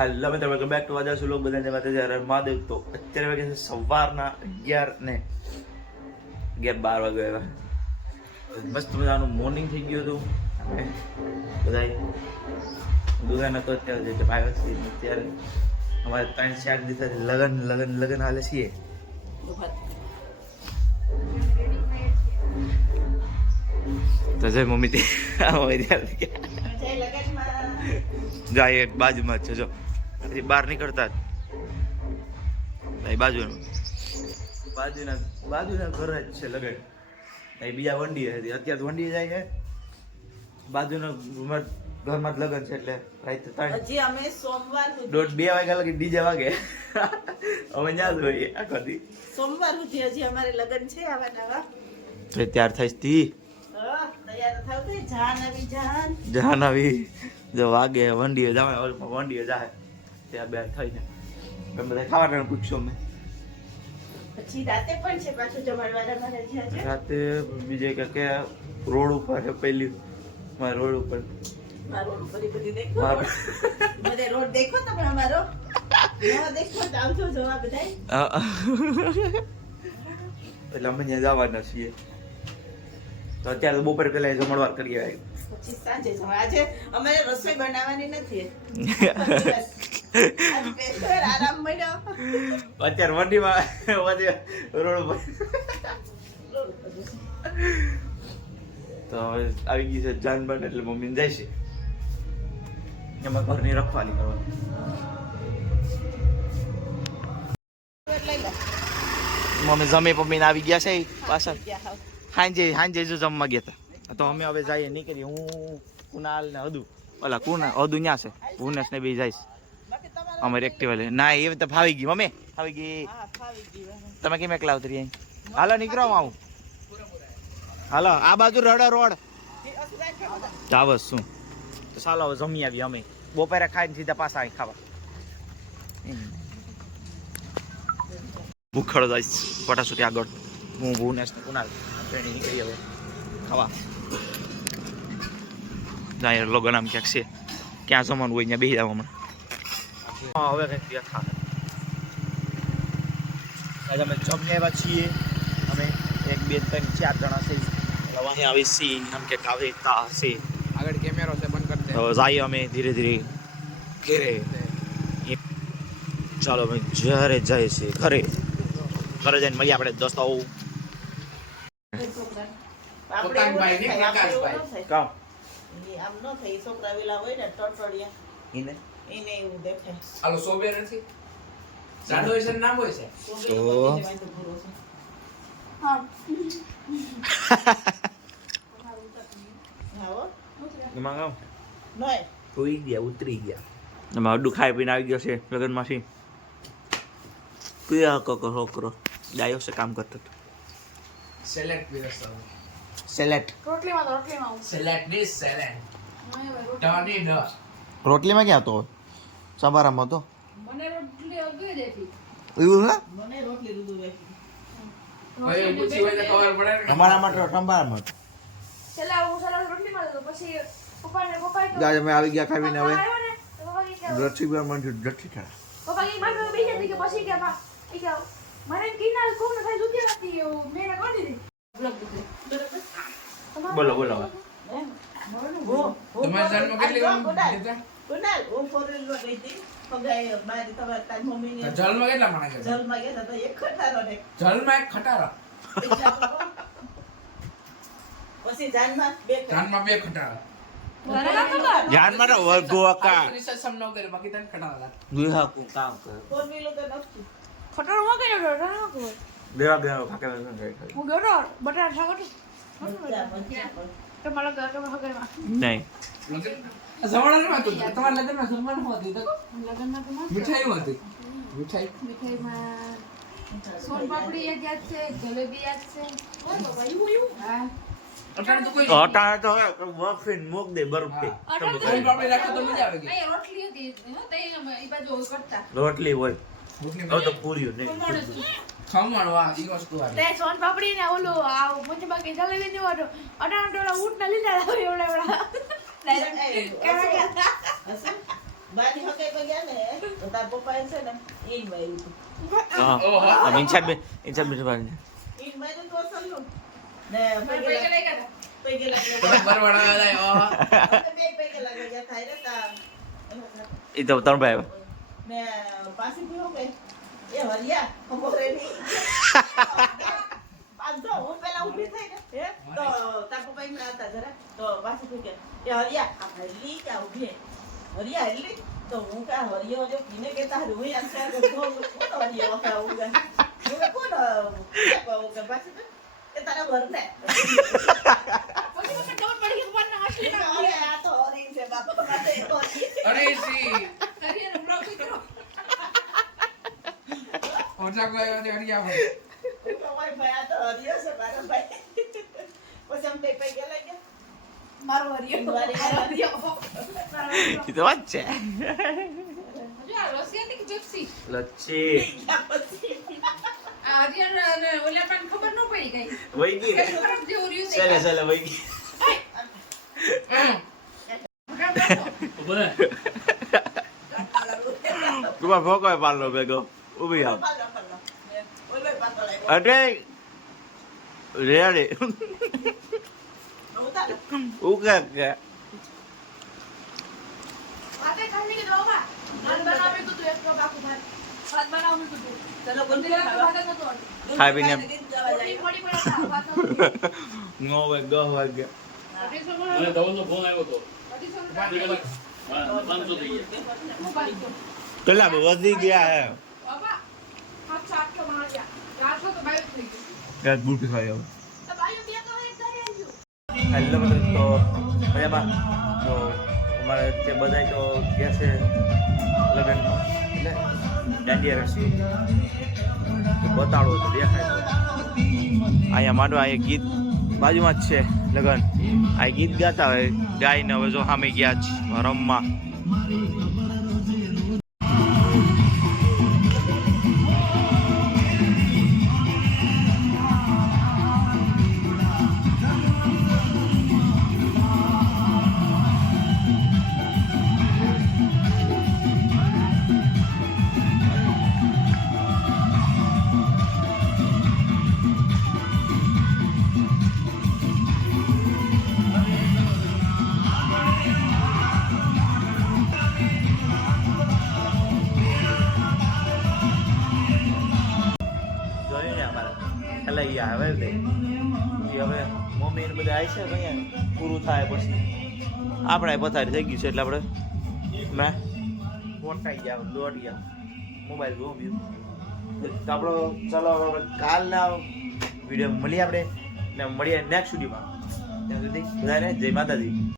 હાલો મિત્રો welcome back to વાજા સુલોક બધાને વાત છે મહાદેવ. તો અત્યારે વાગે છે સવારના 11:12 વાગે આવ્યા. મસ્ત મજાનું મોર્નિંગ થઈ ગયું હતું. આપણે બધા દુકાન હતો અત્યારે જે ભાઈ છે અત્યારે અમારે 3-4 દિવસ લગન હાલે છીએ. તો જય મમ્મી તે જાય એક બાજુમાં જ છે જો હજી બહાર નીકળતા જ બાજુના ઘર જ છે લગન. બીજા વંડી હતી અત્યારે વંડી જાય છે બાજુના ઘરમાં જ લગન છે એટલે હજી અમે સોમવાર 1:30-2 વાગ્યા લગી ડીજે વાગે અમે ત્યાં જ હોઈએ આખો દી. સોમવાર સુધી હજી અમારે લગન છે આવા નવા. તો ત્યાર થાય તી તૈયાર થાવ તે જાન આવી જો વાગે વંડીએ જાય વંડીએ જાય ત્યાં બે થઈને બધા ખાવાના પૂછશો મેં. પછી રાતે પણ છે પાછું જમણવાર અમારે જ્યાં છે. રાતે બીજે કે રોડ ઉપર છે પેલી મારા રોડ ઉપર રોડ ઉપર બધી દેખો બધે રોડ દેખો તમે અમારો નવા દેખો તો આવજો જોવા બધાય. એટલે અમે ત્યાં જવાના છીએ. તો અત્યારે બપોર પહેલા જમણવાર કરી આવ્યા. પછી સાંજે આજે અમારે રસોઈ બનાવવાની નથી. આરામ મળ્યો અત્યારે વંડીમાં રોડ ઉપર તો આવી ગઈ છે જાન બન એટલે મમ્મી જાય છે એમાં ઘરની રખવાલી કરવાની. મમ્મી જમી પમ્મીને આવી ગયા છે પાછળ. સાંજે જો જમવા ગયા હતા તો અમે હવે જઈએ નીકળી. હું કુનાલ ને હદુ ઓલા હદુ ન્યા છે ભુવનેશ ને બી જઈશ અમારે એક્ટિવા લે ના એ તો ફાવી ગઈ મમ્મી ફાવી ગઈ. તમે કેમ એકલા ઉતરી અહીં હાલો નીકળો આવું હાલો આ બાજુ રડો રોડ ચાવસ શું તો ચાલો હવે જમી આવી અમે બપોરે ખાઈને સીધા પાછા અહીં ખાવા. ભૂખડ જઈશ પટાસુટી આગળ હું ભુવનેશ ને કુનાલ ટ્રેનિંગ નીકળી હવે ખાવા જાય. લોગન આમ ક્યાંક છે ક્યાં જમવાનું હોય ત્યાં બેસી જાવ હમણાં. હવે કંઈક દેખા આજે અમે જમને આવ્યા છીએ. અમે 1 2 3 4 જણા છે અહીંયા આવી સી આમ કે કાવેતા છે આગળ કેમેરો છે બંધ કરી દે. તો જઈએ અમે ધીરે ધીરે ઘરે. ચાલો અમે જ્યારે જાય છે ઘરે જઈને મળીએ આપણે દોસ્તો. કામ આમ ન થઈ છોકરા વેલા હોય ને ટટોડિયા એને એને એવું દેખાય. આલો સોબે નથી સાડો છે નામ હોય છે એમાં કામ નોય ઉતરી ગયા એમાં હડું ખાઈ પીને આવી ગયો છે લગ્નમાંથી. પીયા છોકરો ડાયો છે કામ કરતો સેલેડ પીરસતો સેલેટ સેલેડ ડીશ સેલેડ ટોની ડ રોટલીમાં ક્યાં હતો સવારામાં હતો મને રોટલી અગી દેતી એવું હે મને રોટલી દૂધ વેચી હવે પૂછી હોય તો ખબર પડે ને અમારા માટે સંભારમાં છેલ્લા હું સલાહ રોટલી માં તો પછી પપ્પાએ જાય અમે આવી ગયા ખાવીને હવે આવ્યો ને તો પપ્પા કે રસી બી મને જઠ્ઠી ખરા પપ્પા કે મારે બીજા દી કે પછી કે બા એ કે મને કિનાલ કોણ થાય દુખી નથી એવું મેં કોણ દીધી બોલો તમારા જન્મ કેટલી વાર દીધા કોનાલ ઓ ફોરેલ લો ગઈ હતી પગાય બારી તમાર તાર મમ્મી ને જલમાં કેટલા માણસ છે જલમાં ગયા તો એક ખટારો ને જલમાં એક ખટારા પછી જાનમાં બે જાનમાં બે ખટારા જાન મારા વર્ગો આકા રિસર્ચ સમ ન કરે બાકી તને ખટારા લાગે ગુહા કો કામ કર ફોર વ્હીલર તો નથી ખટરો માં કર્યો ડોડા કો દેવા ખાકે હું ગયો બટાટા શાક તો મારા ઘર માં હગરમાં નહીં જમવાનું હતું તમારા લગ્નમાં જમવાનું હતું તો લગનમાં તો મીઠાઈ હતી મીઠાઈમાં સોન પાપડી યાદ છે જલેબી યાદ છે હા અટાણે તો કોઈ અટાણે તો મફિન મોક દે બરફી કોઈ પાપડી રાખો તો મજા આવે ગઈ એ રોટલી હતી તે એ બાજુ કરતા રોટલી હોય રોટલી હવે તો પૂરી નહીં ખમણ વાહ ઈ વસ્તુ આ તે સોન પાપડી ને ઓલું આ મુંજ બાકી જલેબી નો હતો અટાણ ટોળા ઊંટ ના લીધા એવડા ડાયરેક્ટ બાની હકે પર ગયા ને તો તાર પપ્પાએ છે ને ઈન વાયું હતું. હા આ ઇન્સાઇડ બે પાડી ઈન વાયું તો સલ્લું ને મારા પૈસા લઈ ગયા પૈકે લાગે બરવાડા વાળા ઓહો બે પૈકે લાગે ગયા થાય રે તા એ તો ત્રણ ભાઈ ને પાછી પીવો કે એ હરિયા ખબર નહીં પાંચસો હું પેલા ઊભી થઈ ને હે તો તાર પપ્પા એમ હતા જરા તો પાછી પી કે એ હરિયા આ હરલી કે ઊભી હરિયા હરલી તો હું કા હરિયો જો પીને કેતા હું એમ છે કે કોણ હરિયો કા ઉગા હું કોણ કે પાછી એ તારા વરને પછી મને ખબર પડી કે કોણ અસલી ના અરે આ તો હરી છે બાપા માટે હરી અરે સી હરિયાનો બ્લોગ કરો ઓછા કોઈ વાત હરિયા ભાઈ તમારી ભાઈ આ તો હરિયો છે મારા ભાઈ પછી આમ બે પૈ ગયા લાગ્યા મારો હરિયો મારો હરિયો એ તો વાત છે જો આ રશિયાની કે જીપ્સી લચ્છી આ હરિયાનો ને ઓલા પણ ખબર ન પડી ગઈ વઈ ગઈ કઈ ખરાબ જેવું રહ્યું છે ચાલે વઈ ગઈ તું ફોકો પાડલો ભેગો ઉભી આવ અટે રેડે ઉકે કે આતે ખાલી કે દો બા નાન બનાવે તો તું એક તો બાકુ ભાત ભાત બનાવું તો તું ચલો બંધ ભાત તો તો ખાઈ પીને મોટી મોટી પડતા ભાત નો વે ગો વાગે મને ધવલનો ફોન આવ્યો હતો. 500 થઈ ગયા. કેટલા વધી ગયા હે બાબા હાથ સાત તો માર્યા રાત તો બાય થઈ ગયું યાર બૂટ ખાયો તો બાયો બે તો એક કરી આવજો હેલો મિત્રો તો મજામાં તો અમારે તે બધાય તો ગયા છે લગન એટલે દાંડિયા રસ બતાડો તો દેખાય તો અહીંયા માંડવા અહીંયા ગીત બાજુમાં જ છે લગન આ ગીત ગાતા હોય ગાઈને હવે જો સામે ગયા છે રમવા જોયું ને અમારે એટલે એ આવે ને એ હવે મમ્મી ને બધા આવી છે અહીંયા પૂરું થાય પછી આપણે પથારી થઈ ગયું છે એટલે આપણે મેં પોટાઈ ગયા દોડી ગયા મોબાઈલ ગોમ્યું તો આપણો ચાલો હવે કાલના વિડીયો મળીએ આપણે ને મળીએ નેક્સ્ટ વિડીયોમાં ત્યાં સુધી બધાને જય માતાજી.